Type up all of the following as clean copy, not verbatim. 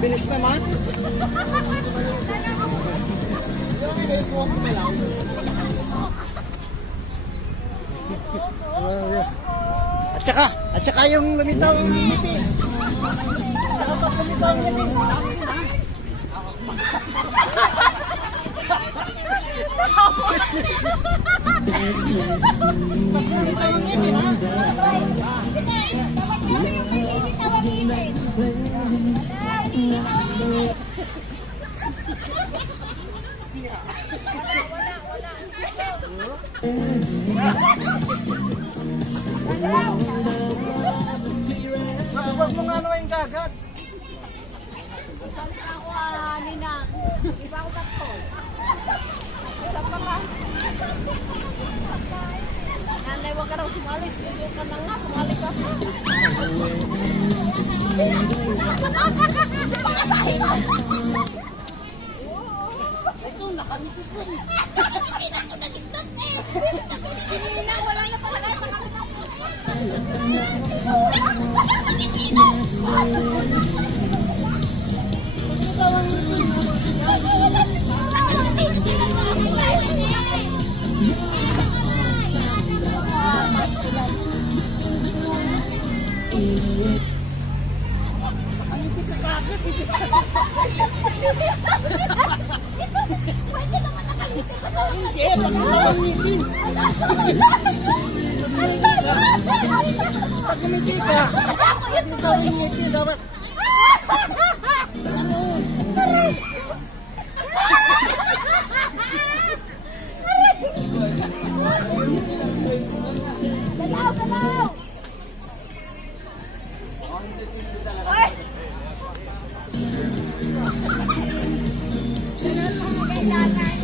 Bilis naman. At saka yung lumitaw yung ngipin. Kapag lumitaw yung ngipin, huwag mo nga naman yung kagat. Ako, Nina. Di ba ako takto? Isa pa ba? Nanay, huwag ka raw sumali. Hindi ka na nga, sumali ka. Pakasahin ko! Ito, nakamitit ko rin. Hindi na ako nag-stop eh! Si Nina, wala na talaga yung Hindi, maganda ang ngipin. Pag ngumiti ka, maganda ang ngipin. Dapat. Galaw, galaw! Ay! Kailangan.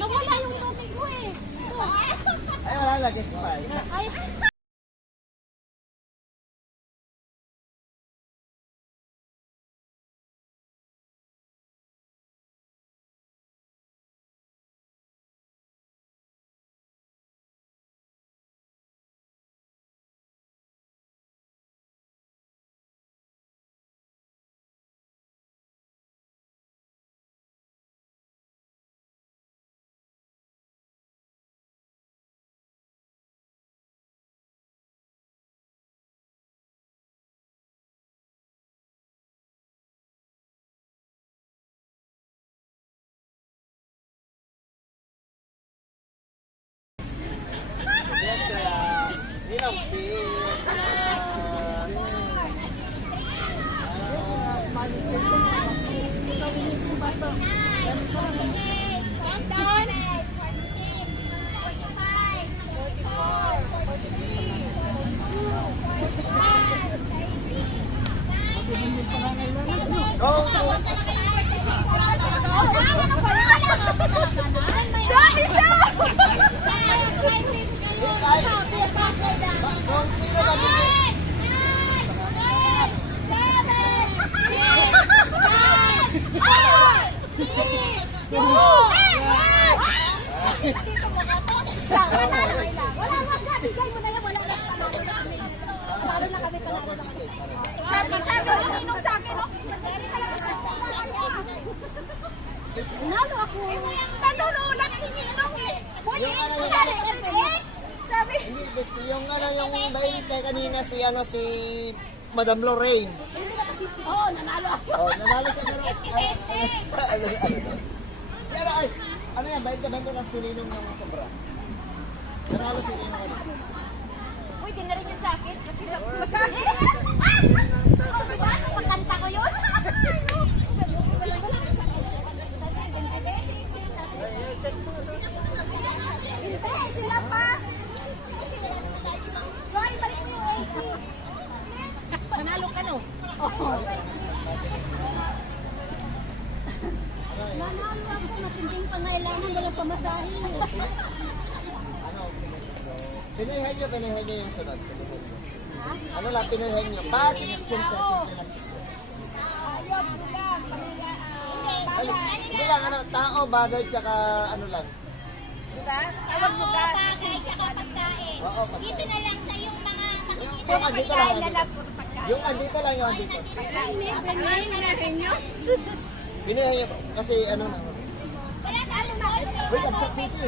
Nawala yung token ko eh. Ay, wala lagi spy. Ay, Grabe siya! Wala na, bigay mo na yan. Wala na, panalo na kami. Panalo na kami. sabi pa na. Sabi ko ninong sa akin, no? Nalo ako. Nanunulak si Ninong eh. Boy, Yung ex ano ko yun? dali, ex. Sabi, Hindi, yung ano, yung 20 kanina si ano, si Madam Lorraine. Oo, nanalo ako. Oh, nanalo siya pero ano ay, ano yan, 20 lang si Ninong yung sobra. Nanalo si Ninong. uy, di na rin yun sa akin. Kasi masabi. Oh, diba? Pagkanta ko yun. Hindi, sila pa. Joy, balik mo yung 80. Nanalo ka no? Nanalo ako. Matinding pangailangan dala pamasahe. Pinuhin nyo yung sunod. Pinuhin nyo. Ano lang, pinuhin nyo. Pass, simple lang. Ayop, lang. Hindi lang, ano, tao, bagay, tsaka ano lang. Diba? Tawag mo ka. Tsaka pagkain. Oo, pag- Dito na lang sa yung mga makikita. yung andito lang, Pagkain na andito. lang, puro pagkain. Yung andito lang, yung andito. Ay, nanahin nyo. Pinuhin nyo, kasi ano na. Wala na ano na. Wait, absent sisi.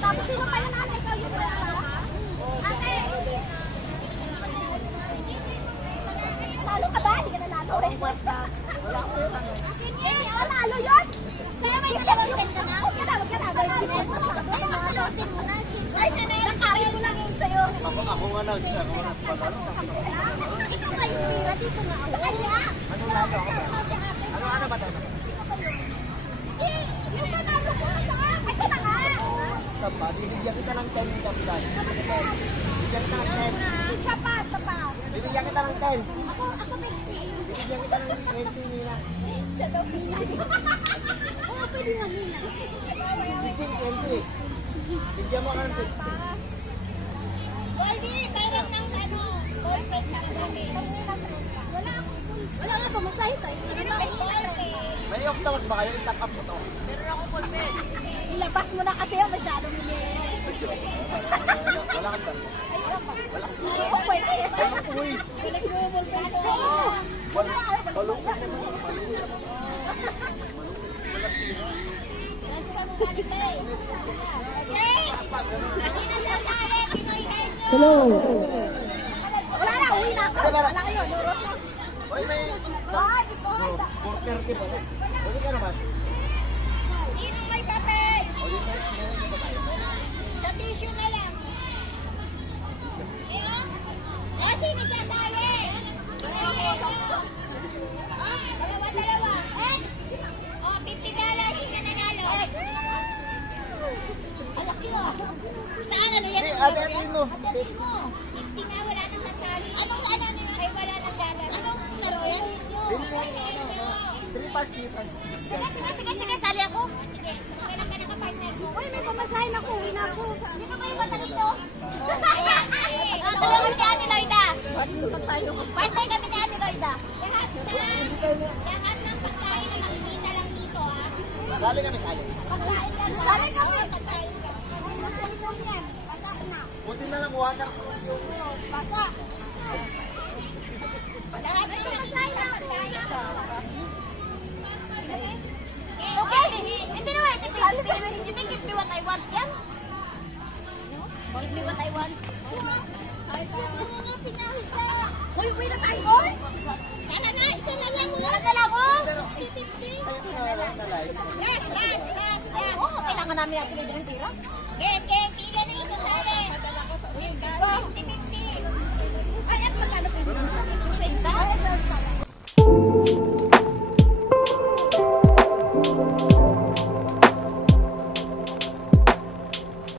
Tapos sino pa yung nanay ko yung ate? Nanalo ka ba? Hindi ka nanalo rin. Hindi ako nanalo yun. Sa'yo may nalalutin ka na? Huwag ka na. Ay, matalutin mo na. Ay, nakarin mo lang yun sa'yo. Ako nga na, ako nga panalo. Ito nga yung pira dito na. Sa kanya. Ano lalo ako ba? Ano ba tayo? Yung nanalo ko sa akin. Ito na nga. Tama, bibigyan kita ng 10 kapitan. Bibigyan kita ng 10. Siya pa. Bibigyan kita ng 10. Ako 50. Bibigyan kita ng 20 nila. Siya daw pina. Oo, pwede nga nila. 20. Bigyan mo ka ng 50. Pwede, mayroon ng ano, boyfriend ka kami. Wala nga, pamasahe tayo. May octopus ba kayo? I-top up mo to. Ilabas mo na kasi yung masyadong Wala kang dami. Oo, pwede. Uy! Oo. Hello. Wala na, uwi na ako. Wala kayo, nuros na. Uy, may Ay, gusto ko. 4:30 pa. Uwi ka naman. Sino may papel? Sa tissue na lang. Sino siya dali? Dalawa. X! Oh, $50 yung nanalo. X! Alaki ah. Saan ano yan? Hindi, ate-atin mo. 50 na, wala nang sasali. Anong ano yun? Ay, wala nang dala. Anong laro yan? Three parts chicken. Sige, sali ako. Sige, kailan ka nakapartner ko? Uy, may pamasahin ako, uwi na ako. Sino kayo bata dito? Tulungan si Ate Loida. Partner kami ni Ate Loida. Lahat ng pagkain na makikita lang dito, ha? Sali kami, sali. Pagkain lang. Sali kami. Pagkain lang. Ay, masali lang yan. Wala na. Buti na lang water. Basa. Lahat ng pagkain lang. Okay. Hindi naman. You think give me what I want, yan? Give me what I want. Uy, uwi na tayo. Tara na, isa na lang. Wala na lang, oh. 50. Sa'yo na live. Yes. Oo, kailangan namin natin ng pira. Okay,